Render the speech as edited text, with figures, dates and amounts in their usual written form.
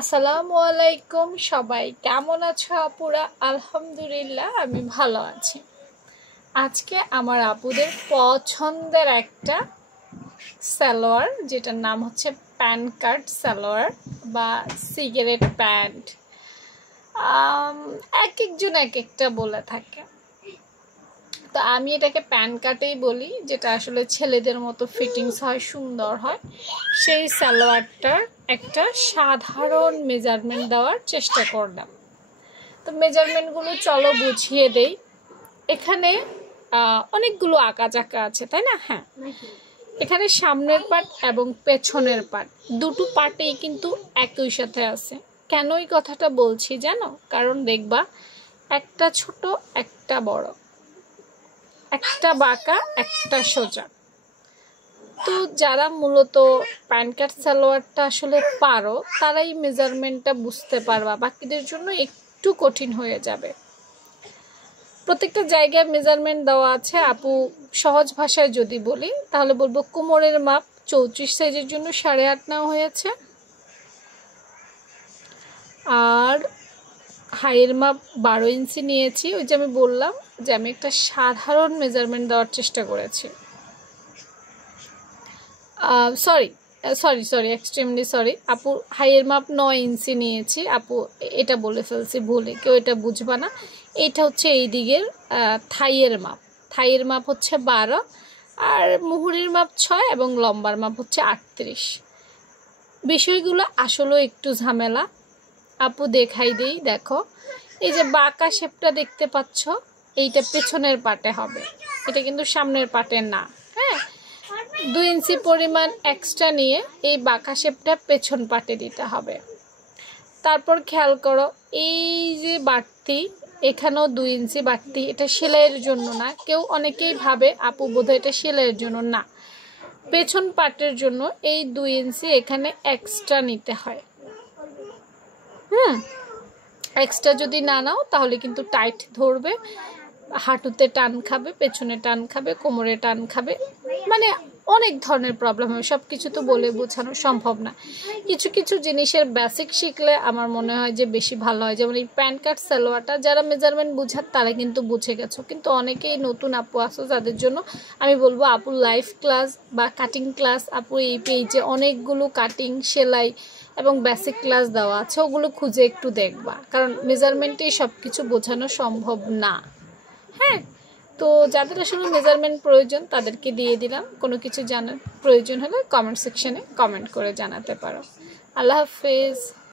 আসসালামু আলাইকুম সবাই কেমন আছো আপুরা? আলহামদুলিল্লাহ আমি ভালো আছি। আজকে আমার আপুদের পছন্দের একটা সালোয়ার, যেটার নাম হচ্ছে প্যান কাট সালোয়ার বা সিগারেট প্যান্ট, এক একজন এক একটা বলে থাকে। তো আমি এটাকে প্যান কাটেই বলি, যেটা আসলে ছেলেদের মতো ফিটিংস হয়, সুন্দর হয়। সেই সালোয়ারটার একটা সাধারণ মেজারমেন্ট দেওয়ার চেষ্টা করলাম। তো মেজারমেন্টগুলো চলো বুঝিয়ে দেই। এখানে অনেকগুলো আঁকাচাকা আছে, তাই না? হ্যাঁ, এখানে সামনের পার্ট এবং পেছনের পার্ট দুটো পার্টেই কিন্তু একই সাথে আছে। কেন এই কথাটা বলছি জানো? কারণ দেখবা একটা ছোট একটা বড়, একটা বাঁকা একটা সোজা। তো যারা মূলত প্যান কাট সালোয়ারটা আসলে পারো তারাই মেজারমেন্টটা বুঝতে পারবা, বাকিদের জন্য একটু কঠিন হয়ে যাবে। প্রত্যেকটা জায়গায় মেজারমেন্ট দেওয়া আছে। আপু সহজ ভাষায় যদি বলি তাহলে বলবো কোমরের মাপ 34 সাইজের জন্য 8.5 নেওয়া হয়েছে, আর হাইয়ের মাপ 12 ইঞ্চি নিয়েছি। ওই যে আমি বললাম যে আমি একটা সাধারণ মেজারমেন্ট দেওয়ার চেষ্টা করেছি। সরি এক্সট্রিমলি সরি আপু, হাইয়ের মাপ 9 ইঞ্চি নিয়েছি আপু, এটা বলে ফেলছি ভুলে, কেউ এটা বুঝবা না। এটা হচ্ছে এই দিকের থাইয়ের মাপ হচ্ছে 12, আর মুহুরির মাপ 6 এবং লম্বার মাপ হচ্ছে 38। বিষয়গুলো আসলে একটু ঝামেলা। আপু দেখাই দেই, দেখো এই যে বাঁকা শেপটা দেখতে পাচ্ছ, এইটা পেছনের পাটে হবে, এটা কিন্তু সামনের পাটে না। হ্যাঁ, 2 ইঞ্চি পরিমাণ এক্সট্রা নিয়ে এই বাঁকা শেপটা পেছন পাটে দিতে হবে। তারপর খেয়াল করো এই যে বাড়তি, এখানেও 2 ইঞ্চি বাড়তি, এটা সেলাইয়ের জন্য না। অনেকেই ভাবে আপু বোধহয় এটা সেলাইয়ের জন্য, না, পেছন পাটের জন্য এই 2 ইঞ্চি এখানে এক্সট্রা নিতে হয়। এক্সট্রা যদি না নাও তাহলে কিন্তু টাইট ধরবে, হাঁটুতে টান খাবে, পেছনে টান খাবে, কোমরে টান খাবে, মানে অনেক ধরনের প্রবলেম হবে। সব কিছু তো বলে বোঝানো সম্ভব না। কিছু কিছু জিনিসের বেসিক শিখলে আমার মনে হয় যে বেশি ভালো হয়। যেমন এই প্যান কাট সালোয়ারটা যারা মেজারমেন্ট বুঝার তারা কিন্তু বুঝে গেছো, কিন্তু অনেকেই নতুন আপু আসো যাদের জন্য আমি বলবো আপুর লাইভ ক্লাস বা কাটিং ক্লাস, আপুর এই পেজে অনেকগুলো কাটিং, সেলাই এবং বেসিক ক্লাস দেওয়া আছে, ওগুলো খুঁজে একটু দেখবা, কারণ মেজারমেন্টেই সব কিছু বোঝানো সম্ভব না। হ্যাঁ, তো যাদের আসলে মেজারমেন্ট প্রয়োজন তাদেরকে দিয়ে দিলাম। কোনো কিছু জানার প্রয়োজন হলে কমেন্ট সেকশনে কমেন্ট করে জানাতে পারো। আল্লাহ হাফেজ।